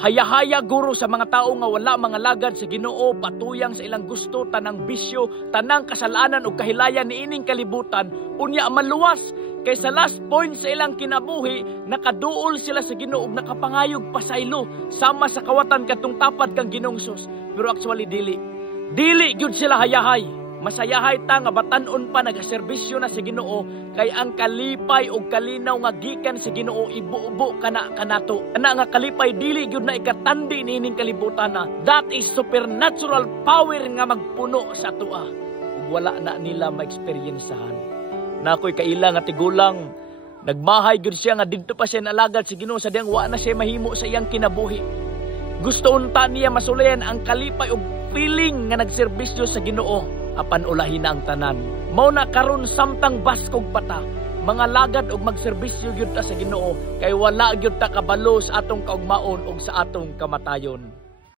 Haya-haya guro sa mga tao nga wala mga lagad sa Ginoo, patuyang sa ilang gusto, tanang bisyo, tanang kasalanan o kahilayan ni ining kalibutan, unya maluwas. Kay sa last point sa ilang kinabuhi, nakaduol sila sa Ginoo ug nakapangayog pasaylo sama sa kawatan kadtong tapad kang Ginoong Sus. Pero actually dili gyud sila hayahay. Masayahay ta nga batan-on pa nagaserbisyo na sa Ginoo kay ang kalipay o kalinaw nga gikan sa Ginoo ibuubo kana kanato. Ana nga kalipay dili gyud na ikatandi niining kalibutan na. That is supernatural power nga magpuno sa atoa. Ug wala na nila ma-experiencehan. Na ako'y kaila nga tigulang nagmahay gyud siya nga didto pa siya nalagad sa Ginoo sa diyang wa na siya mahimo sa iyang kinabuhi. Gusto unta niya masulayan ang kalipay o feeling nga nagserbisyo sa Ginoo. Apan ulahin na ang tanan. Mao na karon samtang baskog pata, mga lagad og magserbisyo gyud ta sa Ginoo kay wala gyud ta kabalo sa atong kaugmaon ug sa atong kamatayon.